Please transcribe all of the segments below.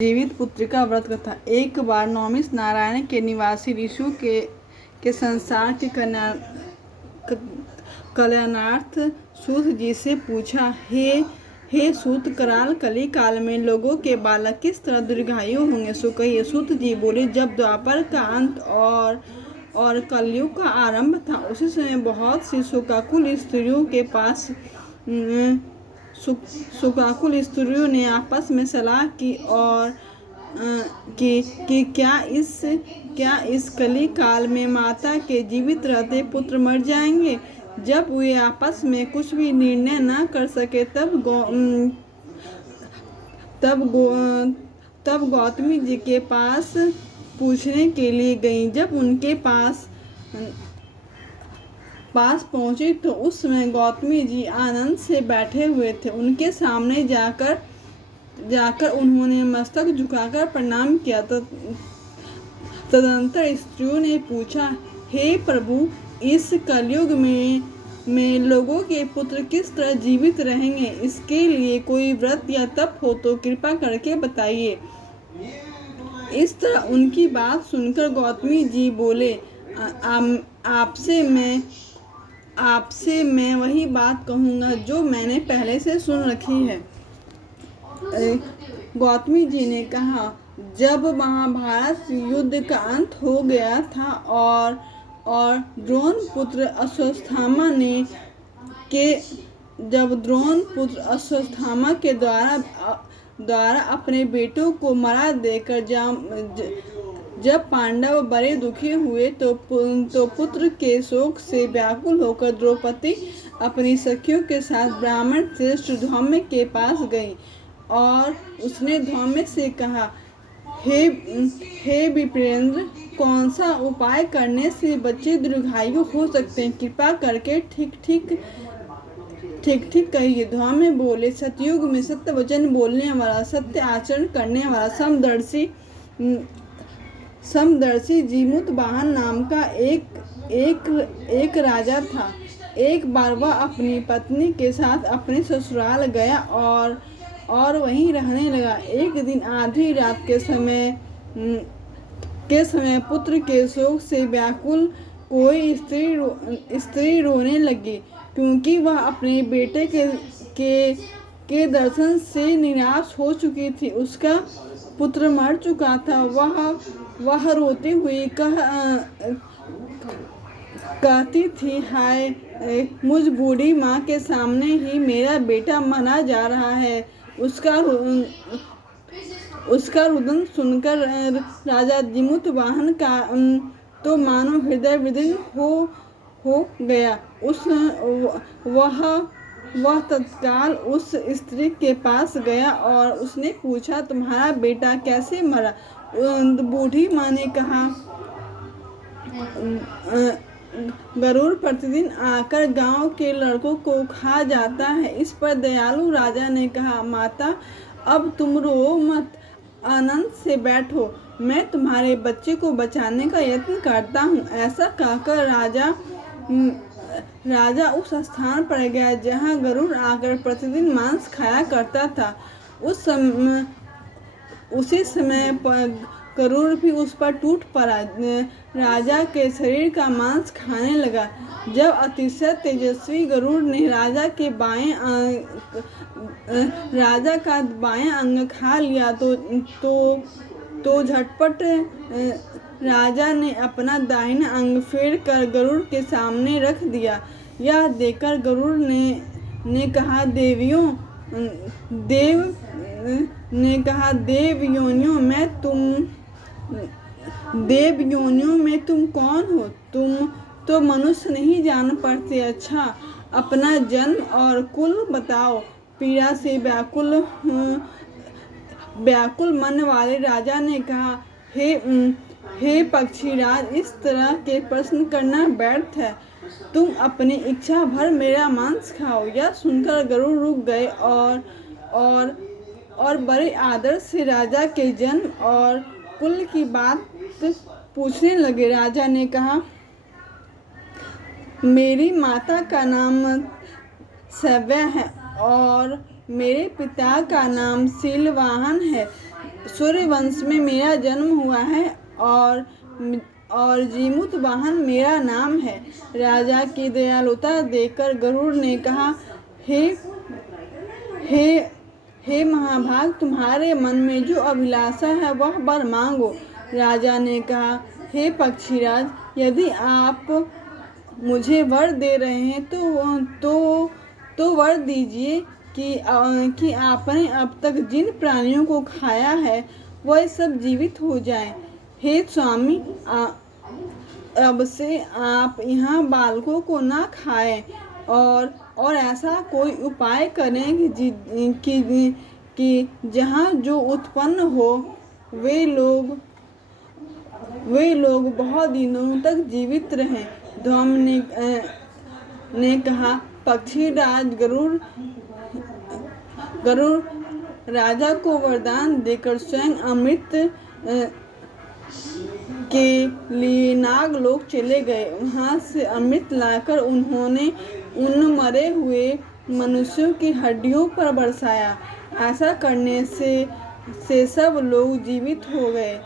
जीवित पुत्र का व्रत कथा। एक बार नौमिष नारायण के निवासी ऋषु के संसार के कल्याणार्थ सूत जी से पूछा, हे सूत, कराल कली काल में लोगों के बालक किस तरह दीर्घायु होंगे, सो कहिए। सूत जी बोले, जब द्वापर का अंत और कलयुग का आरंभ था, उसी समय बहुत सी शोकाकुल स्त्रियों ने आपस में सलाह की और कि क्या इस कली काल में माता के जीवित रहते पुत्र मर जाएंगे। जब वे आपस में कुछ भी निर्णय न कर सके तब गौतमी जी के पास पूछने के लिए गईं। जब उनके पास पहुंची तो उस समय गौतमी जी आनंद से बैठे हुए थे। उनके सामने जाकर उन्होंने मस्तक झुकाकर प्रणाम किया। तदंतर स्त्रियों ने पूछा, हे प्रभु, इस कलयुग में लोगों के पुत्र किस तरह जीवित रहेंगे? इसके लिए कोई व्रत या तप हो तो कृपा करके बताइए। इस तरह उनकी बात सुनकर गौतमी जी बोले, आपसे मैं वही बात कहूँगा जो मैंने पहले से सुन रखी है। गौतमी जी ने कहा, जब महाभारत युद्ध का अंत हो गया था और द्रोण पुत्र अश्वत्थामा के द्वारा अपने बेटों को मरा देकर जब पांडव बड़े दुखी हुए तो पुत्र के शोक से व्याकुल होकर द्रौपदी अपनी सखियों के साथ ब्राह्मण श्रेष्ठ धौम्य के पास गई और उसने धौम्य से कहा, हे विप्रेंद्र, कौन सा उपाय करने से बच्चे दीर्घायु हो सकते हैं? कृपा करके ठीक कहिए। धौम्य बोले, सतयुग में सत्य वचन बोलने वाला, सत्य आचरण करने वाला समदर्शी जीमूतवाहन नाम का एक राजा था। एक बार वह अपनी पत्नी के साथ अपने ससुराल गया और वहीं रहने लगा। एक दिन आधी रात के समय पुत्र के शोक से व्याकुल कोई स्त्री रोने लगी, क्योंकि वह अपने बेटे के दर्शन से निराश हो चुकी थी। उसका पुत्र मर चुका था। वह रोती हुई कहती थी, हाय, मुझ बूढ़ी माँ के सामने ही मेरा बेटा मरा जा रहा है। उसका रुदन सुनकर राजा जीमूतवाहन का तो मानो हृदय विदीर्ण हो गया। वह तत्काल उस स्त्री के पास गया और उसने पूछा, तुम्हारा बेटा कैसे मरा? बूढ़ी माँ ने कहा, गरुड़ प्रतिदिन आकर गांव के लड़कों को खा जाता है। इस पर दयालु राजा ने कहा, माता, अब तुम रो मत, आनंद से बैठो, मैं तुम्हारे बच्चे को बचाने का यत्न करता हूँ। ऐसा कहकर राजा उस स्थान पर गया जहाँ गरुड़ आकर प्रतिदिन मांस खाया करता था। उसी समय गरुड़ भी उस पर टूट पड़ा, राजा के शरीर का मांस खाने लगा। जब अतिशय तेजस्वी गरुड़ ने राजा का बायां अंग खा लिया तो झटपट राजा ने अपना दाहिना अंग फेर कर गरुड़ के सामने रख दिया। यह देखकर गरुड़ ने कहा, देव योनियों में तुम कौन हो? तुम तो मनुष्य नहीं जान पड़ते। अच्छा, अपना जन्म और कुल बताओ। पीड़ा से व्याकुल मन वाले राजा ने कहा, हे पक्षीराज, इस तरह के प्रश्न करना व्यर्थ है। तुम अपनी इच्छा भर मेरा मांस खाओ। यह सुनकर गरुड़ रुक गए और बड़े आदर से राजा के जन्म और कुल की बात पूछने लगे। राजा ने कहा, मेरी माता का नाम सव्या है और मेरे पिता का नाम शीलवाहन है। सूर्यवंश में मेरा जन्म हुआ है और जीमूतवाहन मेरा नाम है। राजा की दयालुता देखकर गरुड़ ने कहा, हे हे हे महाभाग, तुम्हारे मन में जो अभिलाषा है वह वर मांगो। राजा ने कहा, हे पक्षीराज, यदि आप मुझे वर दे रहे हैं तो वर दीजिए कि आपने अब तक जिन प्राणियों को खाया है वह सब जीवित हो जाएं। हे स्वामी, अब से आप यहाँ बालकों को ना खाएं और ऐसा कोई उपाय करें कि जहाँ जो उत्पन्न हो वे लोग बहुत दिनों तक जीवित रहें। ध्वम ने कहा, पक्षीराज गरुड़ राजा को वरदान देकर स्वयं अमृत के लिए नागलोक चले गए। वहां से अमृत लाकर उन्होंने उन मरे हुए मनुष्यों की हड्डियों पर बरसाया। ऐसा करने से सब लोग जीवित हो गए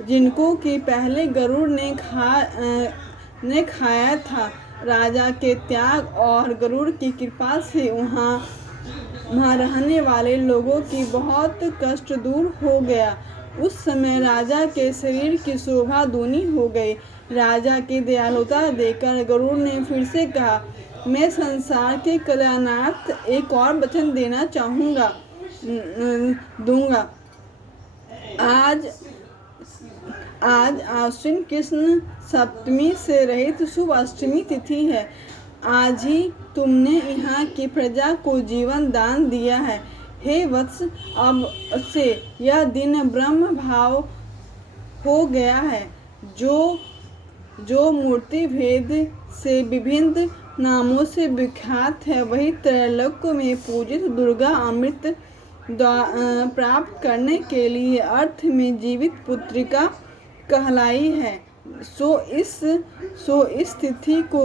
जिनको कि पहले गरुड़ ने खाया था। राजा के त्याग और गरुड़ की कृपा से वहाँ रहने वाले लोगों की बहुत कष्ट दूर हो गया। उस समय राजा के शरीर की शोभा दूनी हो गई। राजा की दयालुता देखकर गरुड़ ने फिर से कहा, मैं संसार के कल्याणार्थ एक और वचन देना दूंगा। आज आश्विन कृष्ण सप्तमी से रहित शुभ अष्टमी तिथि है। आज ही तुमने यहाँ की प्रजा को जीवन दान दिया है। हे वत्स, अब से यह दिन ब्रह्म भाव हो गया है। जो मूर्ति भेद से विभिन्न नामों से विख्यात है, वही त्रैलोक्य में पूजित दुर्गा अमृत प्राप्त करने के लिए अर्थ में जीवित पुत्रिका कहलाई है। सो इस तिथि को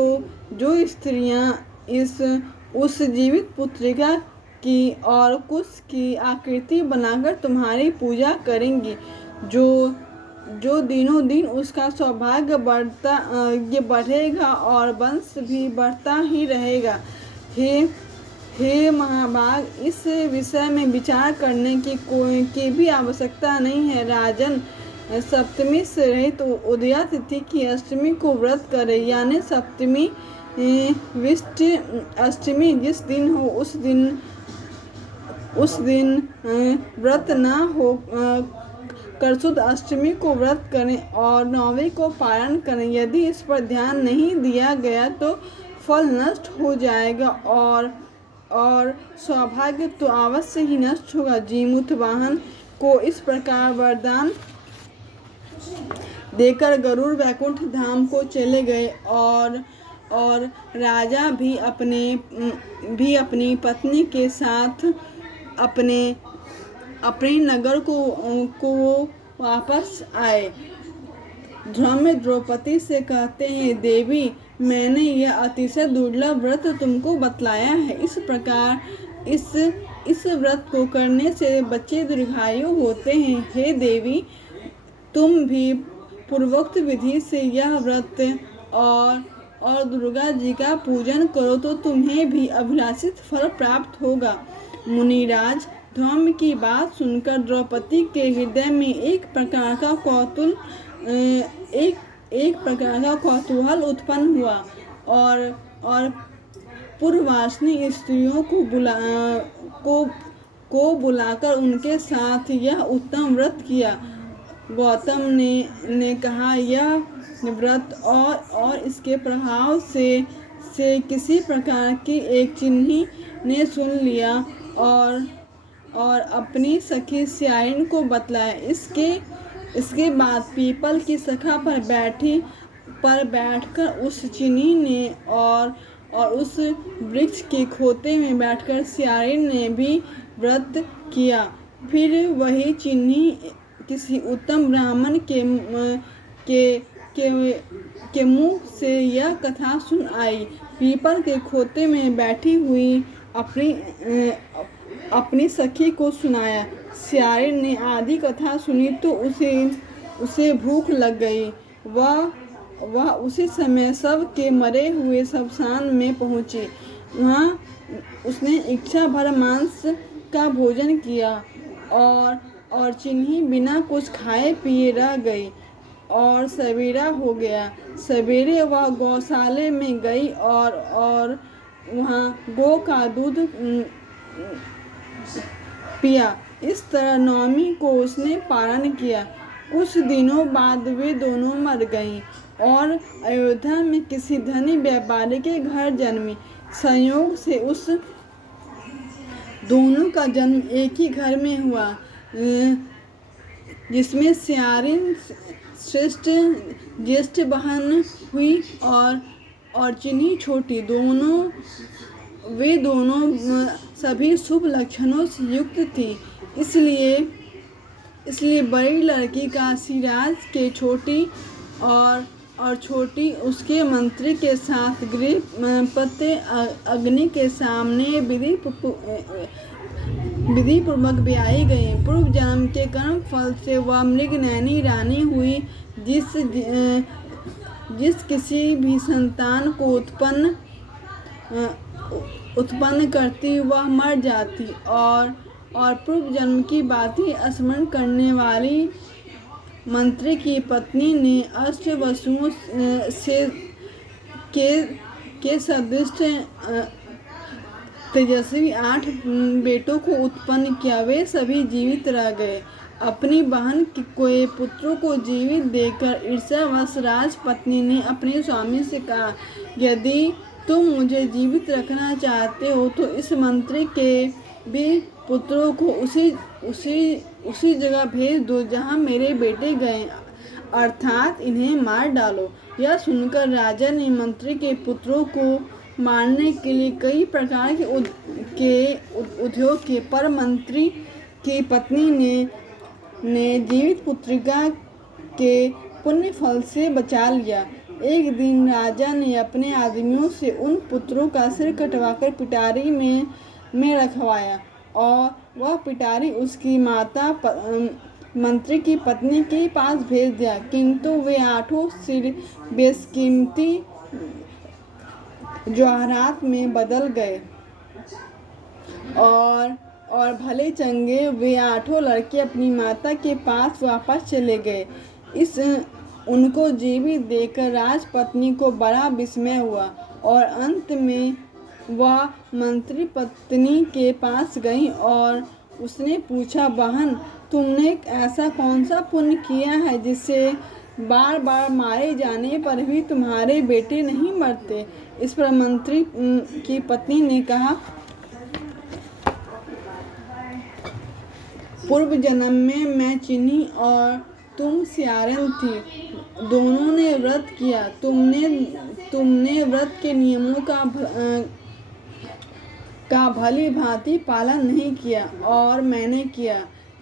जो स्त्रियां उस जीवित पुत्रिका की और कुश की आकृति बनाकर तुम्हारी पूजा करेंगी, जो दिनों दिन उसका सौभाग्य बढ़ेगा और वंश भी बढ़ता ही रहेगा। हे महाभाग, इस विषय में विचार करने की भी आवश्यकता नहीं है। राजन, सप्तमी से रहित उदया तिथि की अष्टमी को व्रत करें, यानी सप्तमी विष्ट अष्टमी जिस दिन हो उस दिन व्रत ना हो कर शुद्ध अष्टमी को व्रत करें और नौवीं को पारण करें। यदि इस पर ध्यान नहीं दिया गया तो फल नष्ट हो जाएगा और सौभाग्य तो अवश्य ही नष्ट होगा। जीमूतवाहन को इस प्रकार वरदान देकर गरुड़ वैकुंठ धाम को चले गए और राजा भी अपनी पत्नी के साथ अपने नगर को वापस आए। ध्रुव द्रौपदी से कहते हैं, देवी, मैंने यह अतिशय दुर्लभ व्रत तुमको बतलाया है। इस प्रकार इस व्रत को करने से बच्चे दीर्घायु होते हैं। हे देवी, तुम भी पूर्वोक्त विधि से यह व्रत और दुर्गा जी का पूजन करो तो तुम्हें भी अभिलाषित फल प्राप्त होगा। मुनिराज, ध्रुव की बात सुनकर द्रौपदी के हृदय में एक प्रकार का कौतूहल उत्पन्न हुआ और पूर्ववासिनी स्त्रियों को बुलाकर उनके साथ यह उत्तम व्रत किया। गौतम ने कहा, यह व्रत और इसके प्रभाव से किसी प्रकार की एक चिन्ही ने सुन लिया और अपनी सखी स्याइन को बतलाया। इसके बाद पीपल की शाखा पर बैठकर उस चिन्ही ने और उस वृक्ष के खोते में बैठकर स्याइन ने भी व्रत किया। फिर वही चिन्ही किसी उत्तम ब्राह्मण के मुंह से यह कथा सुन आई। पीपल के खोते में बैठी हुई अपनी सखी को सुनाया। सियारिन ने आधी कथा सुनी तो उसे भूख लग गई। वह उसी समय सब के मरे हुए शमशान में पहुंची। वहाँ उसने इच्छा भर मांस का भोजन किया और चिन्ही बिना कुछ खाए पिए रह गई और सवेरा हो गया। सवेरे वह गौशाले में गई और वहाँ गौ का दूध पिया। इस तरह नवमी को उसने पारण किया। कुछ दिनों बाद वे दोनों मर गईं और अयोध्या में किसी धनी व्यापारी के घर जन्मी। संयोग से उस दोनों का जन्म एक ही घर में हुआ, जिसमें सियारिन श्रेष्ठ ज्येष्ठ बहन हुई और चिन्ही छोटी। वे दोनों सभी शुभ लक्षणों से युक्त थी। इसलिए बड़ी लड़की काशीराज के छोटी और छोटी उसके मंत्री के साथ गृहपति अग्नि के सामने विधि पूर्वक ब्याही गई। पूर्व जन्म के कर्म फल से वह मृगनयनी रानी हुई। जिस किसी भी संतान को उत्पन्न करती वह मर जाती और पूर्व जन्म की बातें स्मरण करने वाली मंत्री की पत्नी ने अष्टवसुओं के सदृश तेजस्वी 8 बेटों को उत्पन्न किया। वे सभी जीवित रह गए। अपनी बहन के पुत्रों को जीवित देखकर ईर्ष्यावश राजपत्नी ने अपने स्वामी से कहा, यदि तुम मुझे जीवित रखना चाहते हो तो इस मंत्री के भी पुत्रों को उसी जगह भेज दो जहाँ मेरे बेटे गए, अर्थात इन्हें मार डालो। यह सुनकर राजा ने मंत्री के पुत्रों को मारने के लिए कई प्रकार के उद्योग किए, पर मंत्री की पत्नी ने जीवित पुत्रिका के पुण्य फल से बचा लिया। एक दिन राजा ने अपने आदमियों से उन पुत्रों का सिर कटवाकर पिटारी में रखवाया और वह पिटारी उसकी माता मंत्री की पत्नी के पास भेज दिया, किंतु वे 8 सिर बेशकीमती जवाहरात में बदल गए और भले चंगे वे 8 लड़के अपनी माता के पास वापस चले गए। उनको जीवित देखकर राजपत्नी को बड़ा विस्मय हुआ और अंत में वह मंत्री पत्नी के पास गई और उसने पूछा, बहन, तुमने ऐसा कौन सा पुण्य किया है जिससे बार बार मारे जाने पर भी तुम्हारे बेटे नहीं मरते? इस पर मंत्री की पत्नी ने कहा, पूर्व जन्म में मैं चिन्ही और तुम सियारिन थी। दोनों ने व्रत किया। तुमने व्रत के नियमों का भली भांति पालन नहीं किया और मैंने किया।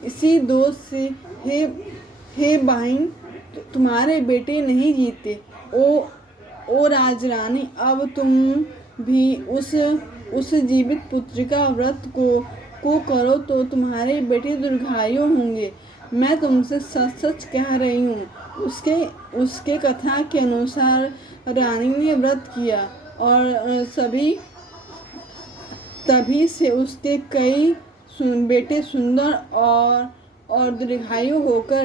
इसी दोष से हे बहन, तुम्हारे बेटे नहीं जीते। ओ राजरानी, अब तुम भी उस जीवित पुत्रिका व्रत को करो तो तुम्हारे बेटे दीर्घायु होंगे। मैं तुमसे सच सच कह रही हूँ। उसके कथा के अनुसार रानी ने व्रत किया और तभी से उसके कई बेटे सुंदर और दीर्घायु होकर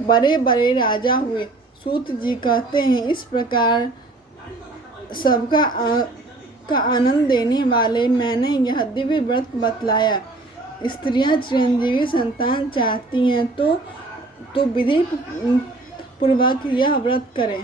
बड़े बड़े राजा हुए। सूत जी कहते हैं, इस प्रकार सबका आनंद देने वाले मैंने यह दिव्य व्रत बतलाया। स्त्रियां चिरंजीवी संतान चाहती हैं तो विधि पूर्वक यह व्रत करें।